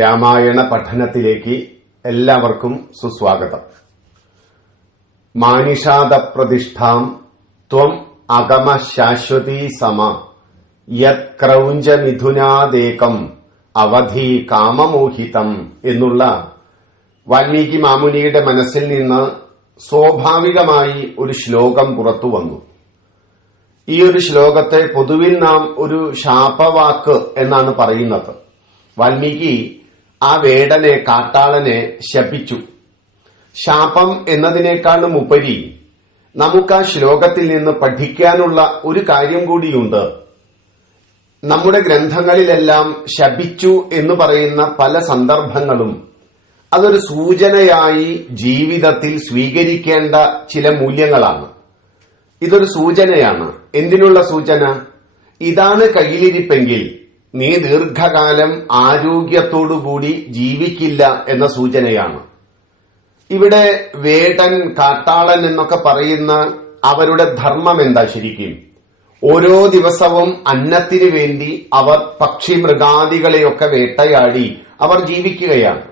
രാമായണ പഠനത്തിലേക്ക് എല്ലാവർക്കും സുസ്വാഗതം. മാനിഷാദ പ്രതിഷ്ഠാം ത്വം അഗമ ശാശ്വതീ സമ യത് ക്രൗഞ്ച മിഥുനാദേകം അവധി കാമമോഹിതം എന്നുള്ള വാൽമീകി മാമുനിയുടെ മനസ്സിൽ നിന്ന് സ്വാഭാവികമായി ഒരു ശ്ലോകം പുറത്തു വന്നു. ഈ ഒരു ശ്ലോകത്തെ പൊതുവിൽ നാം ഒരു ശാപവാക്ക് എന്നാണ് പറയുന്നത്. വാൽമീകി ആ വേടനെ, കാട്ടാളനെ ശപിച്ചു. ശാപം എന്നതിനേക്കാളും ഉപരി നമുക്ക് ആ ശ്ലോകത്തിൽ നിന്ന് പഠിക്കാനുള്ള ഒരു കാര്യം കൂടിയുണ്ട്. നമ്മുടെ ഗ്രന്ഥങ്ങളിലെല്ലാം ശപിച്ചു എന്ന് പറയുന്ന പല സന്ദർഭങ്ങളും അതൊരു സൂചനയായി ജീവിതത്തിൽ സ്വീകരിക്കേണ്ട ചില മൂല്യങ്ങളാണ്. ഇതൊരു സൂചനയാണ്. എന്തിനുള്ള സൂചന? ഇതാണ് കയ്യിലിരിപ്പെങ്കിൽ നീ ദീർഘകാലം ആരോഗ്യത്തോടുകൂടി ജീവിക്കില്ല എന്ന സൂചനയാണ്. ഇവിടെ വേടൻ, കാട്ടാളൻ എന്നൊക്കെ പറയുന്ന അവരുടെ ധർമ്മം എന്താ ശരിക്കും? ഓരോ ദിവസവും അന്നത്തിനു വേണ്ടി അവർ പക്ഷി മൃഗാദികളെയൊക്കെ വേട്ടയാടി അവർ ജീവിക്കുകയാണ്.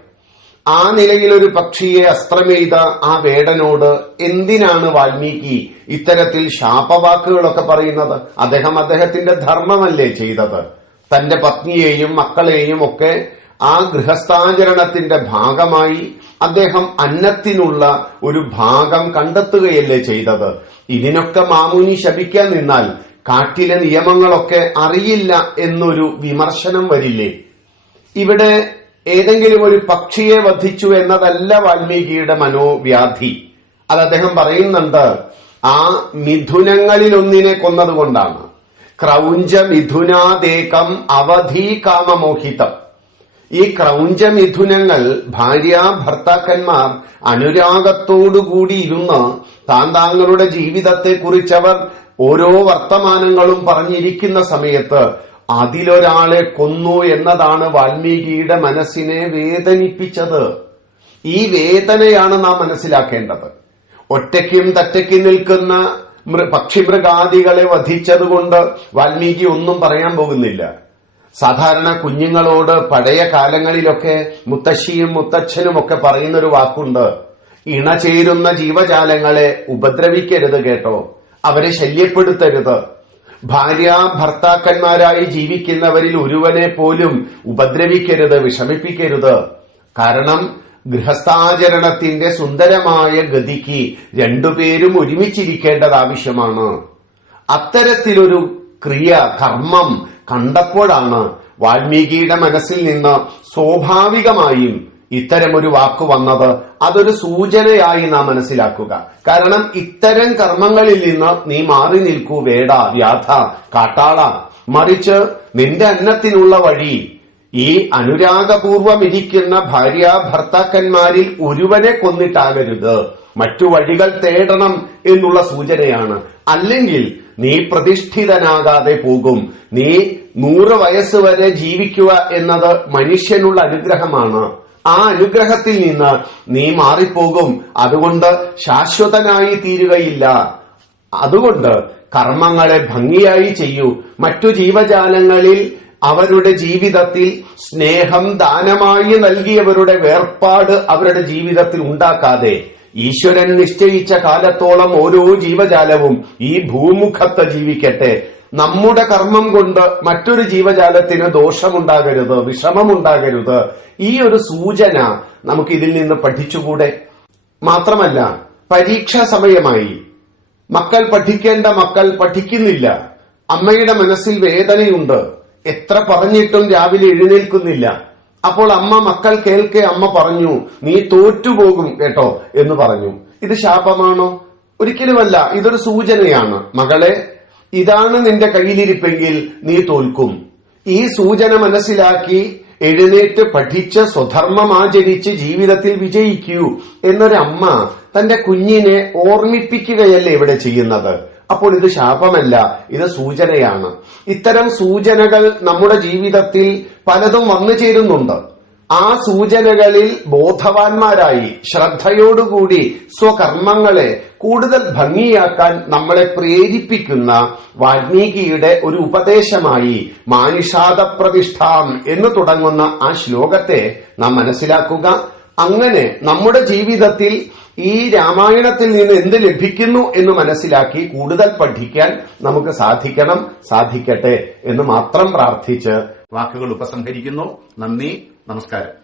ആ നിലയിൽ ഒരു പക്ഷിയെ അസ്ത്രമെയ്ത ആ വേടനോട് എന്തിനാണ് വാൽമീകി ഇത്തരത്തിൽ ശാപവാക്കുകളൊക്കെ പറയുന്നത്? അദ്ദേഹത്തിന്റെ ധർമ്മമല്ലേ ചെയ്തത്. തന്റെ പത്നിയെയും മക്കളെയും ഒക്കെ ആ ഗൃഹസ്ഥാചരണത്തിന്റെ ഭാഗമായി അദ്ദേഹം അന്നത്തിനുള്ള ഒരു ഭാഗം കണ്ടെത്തുകയല്ലേ ചെയ്തത്. ഇതിനൊക്കെ മാമുനി ശപിക്കാൻ നിന്നാൽ കാട്ടിലെ നിയമങ്ങളൊക്കെ അറിയില്ല എന്നൊരു വിമർശനം വരില്ലേ? ഇവിടെ ഏതെങ്കിലും ഒരു പക്ഷിയെ വധിച്ചു എന്നതല്ല വാൽമീകിയുടെ മനോവ്യാധി. അത് അദ്ദേഹം പറയുന്നുണ്ട്, ആ മിഥുനങ്ങളിലൊന്നിനെ കൊന്നതുകൊണ്ടാണ്. ക്രൗഞ്ച മിഥുനാദേകം അവധി കാമമോഹിതം. ഈ ക്രൗഞ്ച മിഥുനങ്ങൾ ഭാര്യ ഭർത്താക്കന്മാർ അനുരാഗത്തോടുകൂടി ഇരുന്ന് താങ്കളുടെ ജീവിതത്തെക്കുറിച്ചവർ ഓരോ വർത്തമാനങ്ങളും പറഞ്ഞിരിക്കുന്ന സമയത്ത് അതിലൊരാളെ കൊന്നു എന്നതാണ് വാൽമീകിയുടെ മനസ്സിനെ വേദനിപ്പിച്ചത്. ഈ വേദനയാണ് നാം മനസ്സിലാക്കേണ്ടത്. ഒറ്റയ്ക്കും തറ്റയ്ക്കും നിൽക്കുന്ന പക്ഷിമൃഗാദികളെ വധിച്ചതുകൊണ്ട് വാൽമീകി ഒന്നും പറയാൻ പോകുന്നില്ല. സാധാരണ കുഞ്ഞുങ്ങളോട് പഴയ കാലങ്ങളിലൊക്കെ മുത്തശ്ശിയും മുത്തച്ഛനും ഒക്കെ പറയുന്നൊരു വാക്കുണ്ട്, ഇണചേരുന്ന ജീവജാലങ്ങളെ ഉപദ്രവിക്കരുത് കേട്ടോ, അവരെ ശല്യപ്പെടുത്തരുത്. ഭാര്യ ഭർത്താക്കന്മാരായി ജീവിക്കുന്നവരിൽ ഒരുവനെ പോലും ഉപദ്രവിക്കരുത്, വിഷമിപ്പിക്കരുത്. കാരണം ഗൃഹസ്ഥാചരണത്തിന്റെ സുന്ദരമായ ഗതിക്ക് രണ്ടുപേരും ഒരുമിച്ചിരിക്കേണ്ടത് ആവശ്യമാണ്. അത്തരത്തിലൊരു ക്രിയ, കർമ്മം കണ്ടപ്പോഴാണ് വാൽമീകിയുടെ മനസ്സിൽ നിന്ന് സ്വാഭാവികമായും ഇത്തരമൊരു വാക്ക് വന്നത്. അതൊരു സൂചനയായി നാം മനസ്സിലാക്കുക. കാരണം ഇത്തരം കർമ്മങ്ങളിൽ നിന്ന് നീ മാറി നിൽക്കൂ വേട, വ്യാധ, കാട്ടാള. മറിച്ച് നിന്റെ അന്നത്തിനുള്ള വഴി ഈ അനുരാഗപൂർവം ഇരിക്കുന്ന ഭാര്യ ഭർത്താക്കന്മാരിൽ ഒരുവനെ കൊന്നിട്ടാകരുത്, മറ്റു വഴികൾ തേടണം എന്നുള്ള സൂചനയാണ്. അല്ലെങ്കിൽ നീ പ്രതിഷ്ഠിതനാകാതെ പോകും. നീ 100 വയസ്സ് വരെ ജീവിക്കുക എന്നത് മനുഷ്യനുള്ള അനുഗ്രഹമാണ്. ആ അനുഗ്രഹത്തിൽ നിന്ന് നീ മാറിപ്പോകും. അതുകൊണ്ട് ശാശ്വതനായി തീരുകയില്ല. അതുകൊണ്ട് കർമ്മങ്ങളെ ഭംഗിയായി ചെയ്യൂ. മറ്റു ജീവജാലങ്ങളിൽ അവരുടെ ജീവിതത്തിൽ സ്നേഹം ദാനമായി നൽകിയവരുടെ വേർപാട് അവരുടെ ജീവിതത്തിൽ ഉണ്ടാക്കാതെ ഈശ്വരൻ നിശ്ചയിച്ച കാലത്തോളം ഓരോ ജീവജാലവും ഈ ഭൂമുഖത്ത് ജീവിക്കട്ടെ. നമ്മുടെ കർമ്മം കൊണ്ട് മറ്റൊരു ജീവജാലത്തിന് ദോഷമുണ്ടാകരുത്, വിഷമമുണ്ടാകരുത്. ഈ ഒരു സൂചന നമുക്ക് ഇതിൽ നിന്ന് പഠിച്ചുകൂടെ? മാത്രമല്ല, പരീക്ഷാ സമയമായി. മക്കൾ പഠിക്കേണ്ട മക്കൾ പഠിക്കുന്നില്ല. അമ്മയുടെ മനസ്സിൽ വേദനയുണ്ട്. എത്ര പറഞ്ഞിട്ടും രാവിലെ എഴുന്നേൽക്കുന്നില്ല. അപ്പോൾ അമ്മ, മക്കൾ കേൾക്കെ അമ്മ പറഞ്ഞു, നീ തോറ്റുപോകും കേട്ടോ എന്ന് പറഞ്ഞു. ഇത് ശാപമാണോ? ഒരിക്കലുമല്ല. ഇതൊരു സൂചനയാണ്. മകളെ, ഇതാണ് നിന്റെ കയ്യിലിരിപ്പെങ്കിൽ നീ തോൽക്കും. ഈ സൂചന മനസ്സിലാക്കി എഴുന്നേറ്റ് പഠിച്ച് സ്വധർമ്മം ആചരിച്ച് ജീവിതത്തിൽ വിജയിക്കൂ എന്നൊരമ്മ തന്റെ കുഞ്ഞിനെ ഓർമ്മിപ്പിക്കുകയല്ലേ ഇവിടെ ചെയ്യുന്നത്. അപ്പോൾ ഇത് ശാപമല്ല, ഇത് സൂചനയാണ്. ഇത്തരം സൂചനകൾ നമ്മുടെ ജീവിതത്തിൽ പലതും വന്നു ചേരുന്നുണ്ട്. ആ സൂചനകളിൽ ബോധവാന്മാരായി ശ്രദ്ധയോടുകൂടി സ്വകർമ്മങ്ങളെ കൂടുതൽ ഭംഗിയാക്കാൻ നമ്മളെ പ്രേരിപ്പിക്കുന്ന വാൽമീകിയുടെ ഒരു ഉപദേശമായി മാനിഷാദ പ്രതിഷ്ഠാം എന്ന് തുടങ്ങുന്ന ആ ശ്ലോകത്തെ നാം മനസ്സിലാക്കുക. അങ്ങനെ നമ്മുടെ ജീവിതത്തിൽ ഈ രാമായണത്തിൽ നിന്ന് എന്ത് ലഭിക്കുന്നു എന്ന് മനസ്സിലാക്കി കൂടുതൽ പഠിക്കാൻ നമുക്ക് സാധിക്കട്ടെ എന്ന് മാത്രം പ്രാർത്ഥിച്ച് വാക്കുകൾ ഉപസംഹരിക്കുന്നു. നന്ദി, നമസ്കാരം.